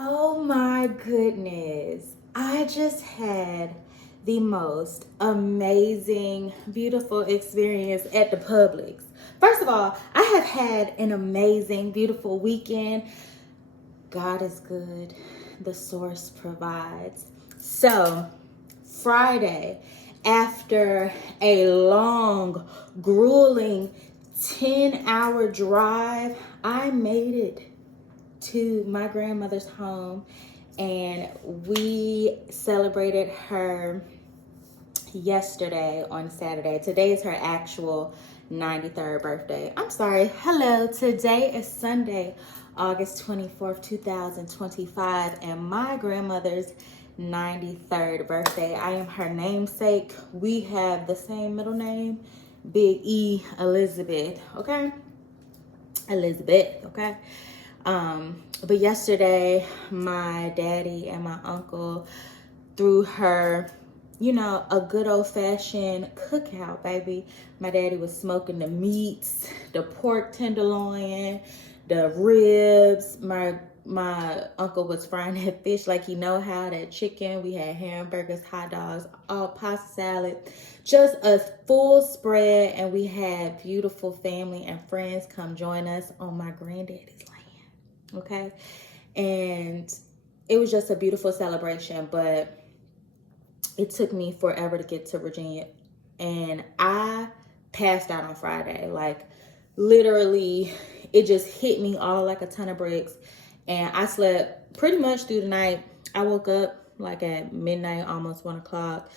Oh my goodness. I just had the most amazing, beautiful experience at the Publix. First of all, I have had an amazing, beautiful weekend. God is good. The source provides. So, Friday, after a long, grueling 10-hour drive, I made it to my grandmother's home and we celebrated her yesterday on Saturday. Today is her actual 93rd birthday. I'm sorry. Hello. Today is Sunday, August 24th, 2025, and my grandmother's 93rd birthday. I am her namesake. We have the same middle name, Big E Elizabeth. Okay? Elizabeth. Okay? But yesterday, my daddy and my uncle threw her, a good old-fashioned cookout, baby. My daddy was smoking the meats, the pork tenderloin, the ribs. My uncle was frying that fish like he know how, that chicken. We had hamburgers, hot dogs, all pasta salad, just a full spread. And we had beautiful family and friends come join us on my granddaddy's land. Okay. And it was just a beautiful celebration, but it took me forever to get to Virginia. And I passed out on Friday. Like, literally, it just hit me all like a ton of bricks. And I slept pretty much through the night. I woke up like at midnight, almost 1 o'clock,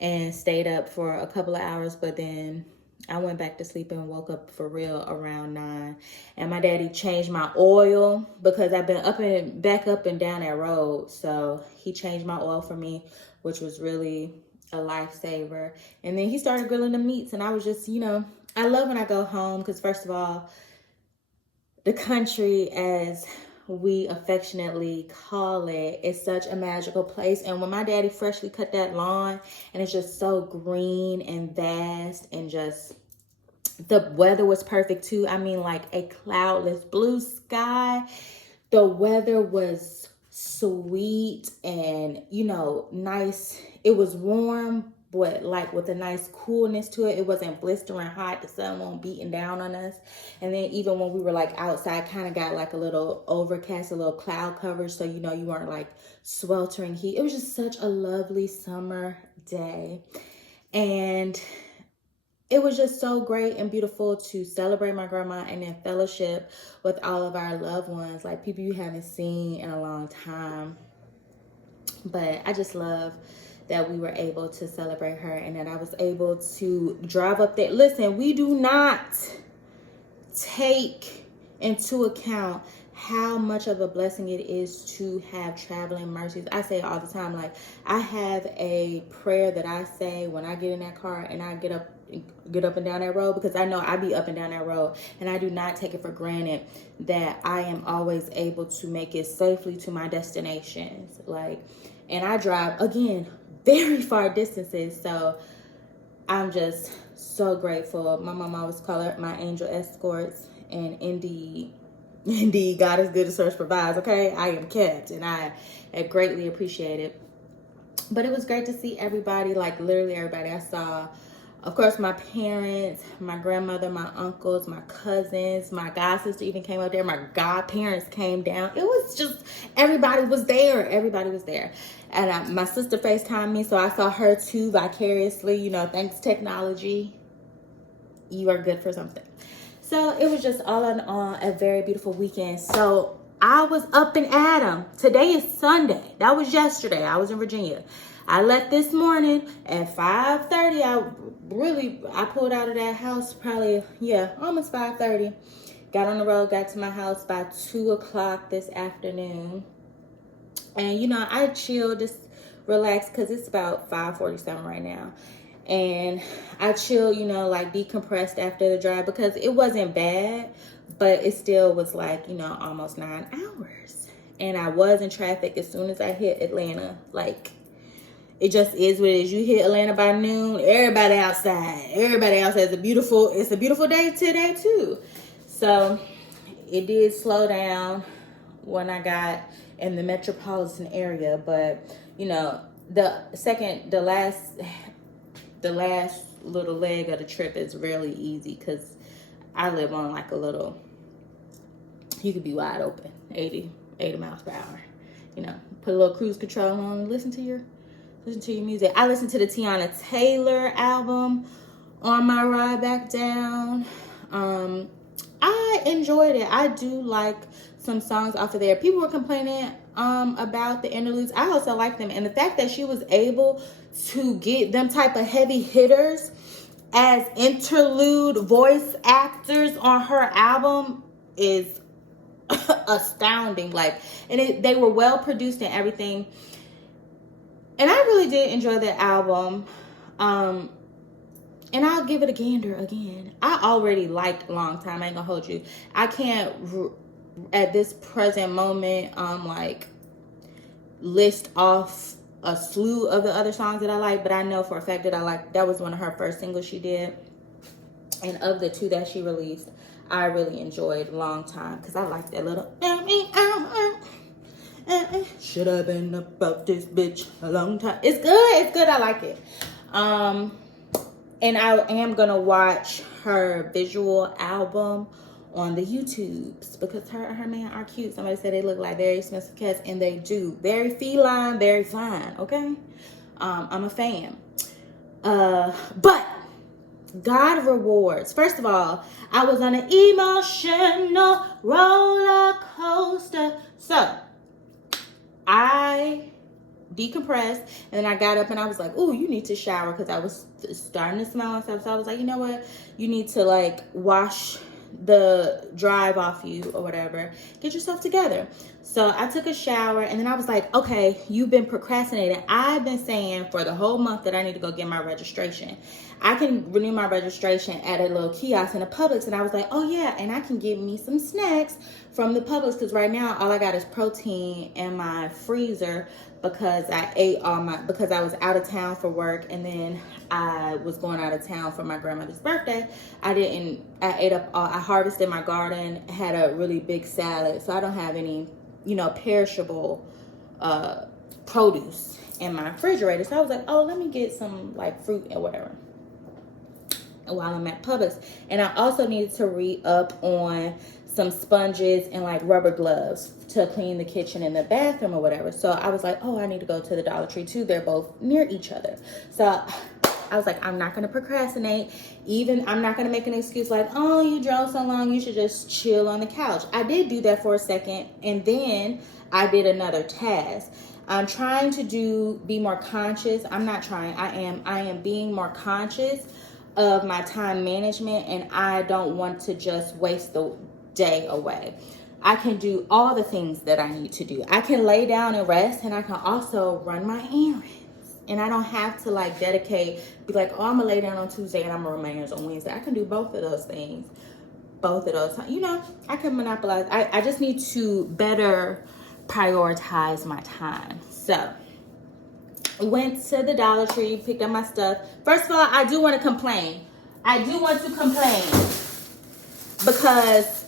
and stayed up for a couple of hours. But then I went back to sleep and woke up for real around 9. And my daddy changed my oil because I've been back up and down that road. So he changed my oil for me, which was really a lifesaver. And then he started grilling the meats. And I was just, I love when I go home because, first of all, the country, as we affectionately call it, is such a magical place. And when my daddy freshly cut that lawn and it's just so green and vast, and just the weather was perfect too. I mean, like a cloudless blue sky. The weather was sweet and, nice. It was warm, but like with a nice coolness to it. It wasn't blistering hot. The sun wasn't beating down on us. And then even when we were like outside, kind of got like a little overcast, a little cloud coverage. So, you weren't like sweltering heat. It was just such a lovely summer day. And it was just so great and beautiful to celebrate my grandma and then fellowship with all of our loved ones, like people you haven't seen in a long time. But I just love that we were able to celebrate her and that I was able to drive up there. Listen, we do not take into account how much of a blessing it is to have traveling mercies. I say it all the time. Like, I have a prayer that I say when I get in that car and I get up and down that road, because I know I be up and down that road, and I do not take it for granted that I am always able to make it safely to my destinations. Like, and I drive, again, very far distances, so I'm just so grateful. My mom always call her my angel escorts, and indeed, God is good, the source provides. Okay, I am kept, and I greatly appreciate it. But it was great to see everybody, like literally everybody. I saw, of course, my parents, my grandmother, my uncles, my cousins, my god sister even came up there. My godparents came down. It was just, everybody was there. Everybody was there. And my sister FaceTimed me, so I saw her too vicariously. Thanks technology, you are good for something. So it was just all in all a very beautiful weekend. So I was up and at 'em. Today is Sunday. That was yesterday. I was in Virginia. I left this morning at 5:30. I pulled out of that house probably, almost 5:30. Got on the road, got to my house by 2 o'clock this afternoon. And, I chilled, just relaxed, because it's about 5:47 right now. And I chill, like decompressed after the drive, because it wasn't bad, but it still was like, almost 9 hours. And I was in traffic as soon as I hit Atlanta. Like, it just is what it is. You hit Atlanta by noon, everybody outside. Everybody outside. It's a beautiful day today too. So it did slow down one I got in the metropolitan area, but you know, the last little leg of the trip is really easy because I live on like a little, you could be wide open, 80 miles per hour. You know, put a little cruise control on and listen to your music. I listened to the Tiana Taylor album on my ride back down. I enjoyed it. I do like some songs off of there. People were complaining about the interludes. I also like them, and the fact that she was able to get them type of heavy hitters as interlude voice actors on her album is astounding. Like, and they were well produced and everything, and I really did enjoy the album. And I'll give it a gander again. I already liked Long Time. I ain't gonna hold you. I can't at this present moment like list off a slew of the other songs that I like, but I know for a fact that I like, that was one of her first singles she did. And of the two that she released, I really enjoyed Long Time because I like that little should have been about this bitch a long time. It's good. I like it. And I am gonna watch her visual album on the YouTubes because her and her man are cute. Somebody said they look like very expensive cats, and they do. Very feline, very fine. Okay, I'm a fan. But God rewards. First of all, I was on an emotional roller coaster, so I decompressed, and then I got up and I was like, "Ooh, you need to shower," because I was starting to smell and stuff. So I was like, you know what, you need to like wash the drive off you or whatever, get yourself together. So I took a shower, and then I was like, okay, you've been procrastinating. I've been saying for the whole month that I need to go get my registration. I can renew my registration at a little kiosk in the Publix. And I was like, oh yeah, and I can get me some snacks from the Publix, because right now all I got is protein in my freezer because because I was out of town for work, and then I was going out of town for my grandmother's birthday. I harvested my garden, had a really big salad, so I don't have any, perishable produce in my refrigerator. So I was like, oh, let me get some like fruit and whatever while I'm at Publix. And I also needed to re-up on some sponges and like rubber gloves to clean the kitchen and the bathroom or whatever. So I was like, oh, I need to go to the Dollar Tree too. They're both near each other. So I was like, I'm not going to procrastinate. I'm not going to make an excuse like, oh, you drove so long, you should just chill on the couch. I did do that for a second, and then I did another task. I'm trying to be more conscious. I am being more conscious of my time management, and I don't want to just waste the day away. I can do all the things that I need to do. I can lay down and rest, and I can also run my errands. And I don't have to like be like, oh, I'm gonna lay down on Tuesday and I'm gonna run my errands on Wednesday. I can do both of those things. I can monopolize. I just need to better prioritize my time. So went to the Dollar Tree, picked up my stuff. First of all, I do want to complain. Because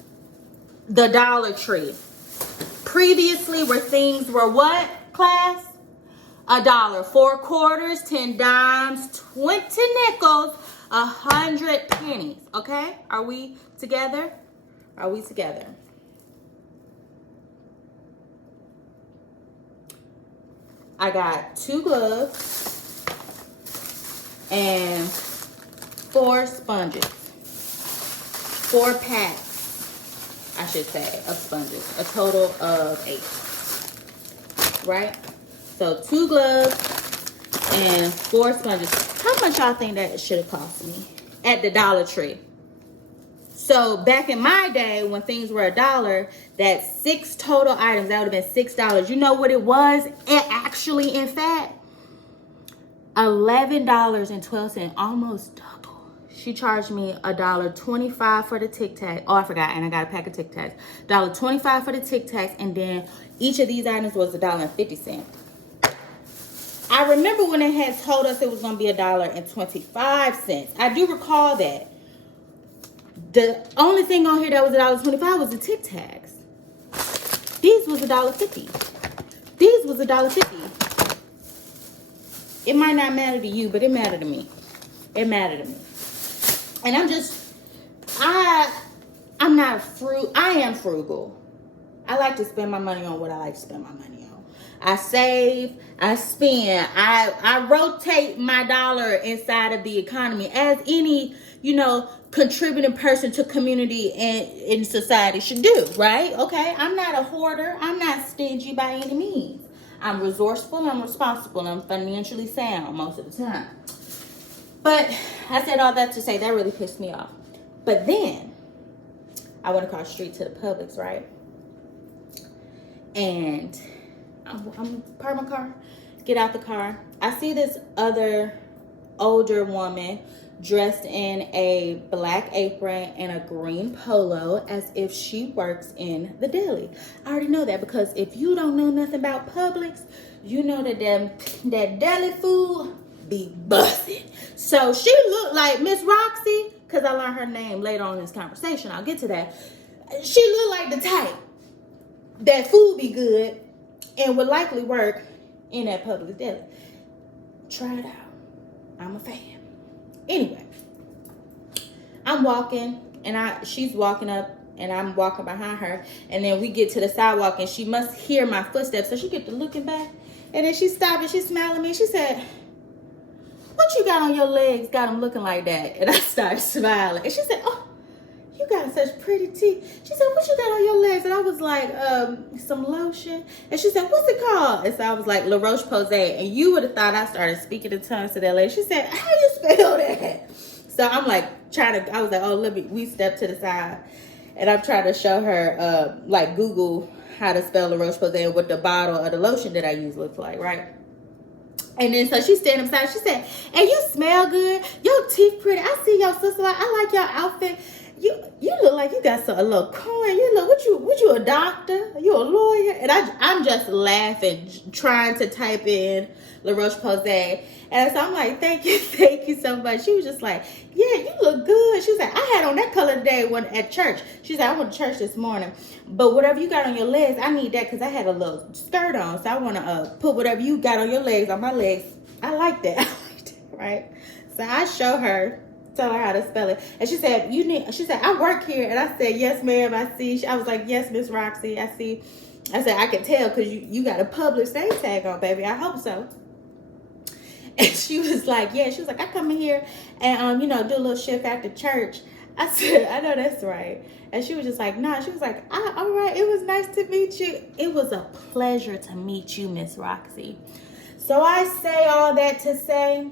the Dollar Tree previously where things were what, class? $1, 4 quarters, 10 dimes, 20 nickels, 100 pennies. Okay? Are we together? I got 2 gloves and 4 sponges. 4 packs, I should say, of sponges. A total of 8. Right? So 2 gloves and 4 sponges. How much y'all think that should have cost me at the Dollar Tree? So back in my day when things were $1, that's 6 total items. That would have been $6. You know what it was? Actually, in fact, $11.12, almost double. She charged me $1.25 for the Tic Tac. Oh, I forgot, and I got a pack of Tic Tacs. $1.25 for the Tic Tacs, and then each of these items was $1.50. I remember when it had told us it was going to be $1.25. I do recall that. The only thing on here that was $1.25 was the Tic Tacs. These was $1.50. These was $1.50. It might not matter to you, but it mattered to me. It mattered to me. And I'm not I am frugal. I like to spend my money on what I like to spend my money on. I save, I spend, I rotate my dollar inside of the economy as any, contributing person to community and in society should do, right? Okay, I'm not a hoarder. I'm not stingy by any means. I'm resourceful, I'm responsible, I'm financially sound most of the time. But I said all that to say that really pissed me off. But then I went across the street to the Publix, right? And I'm park my car, get out the car. I see this other older woman dressed in a black apron and a green polo as if she works in the deli. I already know that because if you don't know nothing about Publix, you know that that deli food be busted. So she looked like Miss Roxy, because I learned her name later on in this conversation. I'll get to that. She looked like the type that food be good and would likely work in that Publix deli. Try it out. I'm a fan. Anyway, I'm walking and she's walking up and I'm walking behind her, and then we get to the sidewalk and she must hear my footsteps, so she get to looking back, and then she stopped and she smiled at me and she said, "What you got on your legs got them looking like that?" And I started smiling and she said, "Oh, you got such pretty teeth." She said, "What you got on your legs?" And I was like, some lotion. And she said, "What's it called?" And so I was like, La Roche-Posay. And you would have thought I started speaking in tongues to that lady. She said, "How you spell that?" So I'm like I was like, "Oh, we step to the side." And I'm trying to show her, Google how to spell La Roche-Posay and what the bottle of the lotion that I use looks like, right? And then so she's standing beside. She said, "And you smell good. Your teeth pretty. I see your sister. I like your outfit. You look like you got a little coin. You look, what you a doctor? You a lawyer?" And I'm just laughing, trying to type in La Roche-Posay. And so I'm like, thank you so much. She was just like, "Yeah, you look good." She was like, "I had on that color today at church." She said, "I went to church this morning, but whatever you got on your legs, I need that because I had a little skirt on. So I want to put whatever you got on your legs on my legs." I like that. Right? So I show her. Tell her how to spell it. And she said, she said, "I work here." And I said, "Yes, ma'am, I see." I was like, "Yes, Miss Roxy, I see." I said, "I can tell because you got a Publix name tag on, baby. I hope so." And she was like, "Yeah." She was like, "I come in here and, do a little shift after church." I said, "I know that's right." And she was just like, "Nah." She was like, "All right. It was nice to meet you." It was a pleasure to meet you, Miss Roxy. So I say all that to say,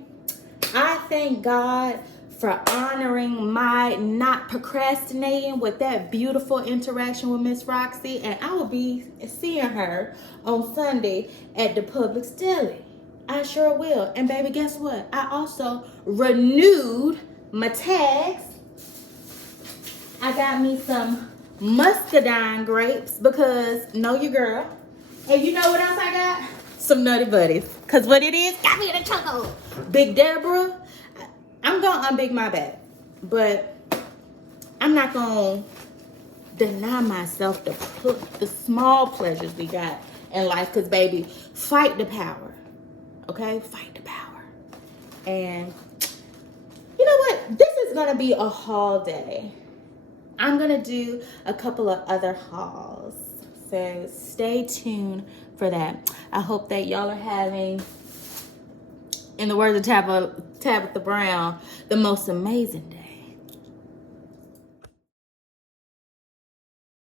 I thank God for honoring my not procrastinating with that beautiful interaction with Miss Roxy. And I will be seeing her on Sunday at the Publix Deli. I sure will. And baby, guess what? I also renewed my tags. I got me some muscadine grapes because know your girl. And you know what else I got? Some Nutty Buddies. Because what it is, got me in a choco. Big Deborah. I'm going to unbig my bag, but I'm not going to deny myself the small pleasures we got in life because, baby, fight the power, okay? Fight the power. And you know what? This is going to be a haul day. I'm going to do a couple of other hauls, so stay tuned for that. I hope that y'all are having, in the words of Tabitha Brown, the most amazing day.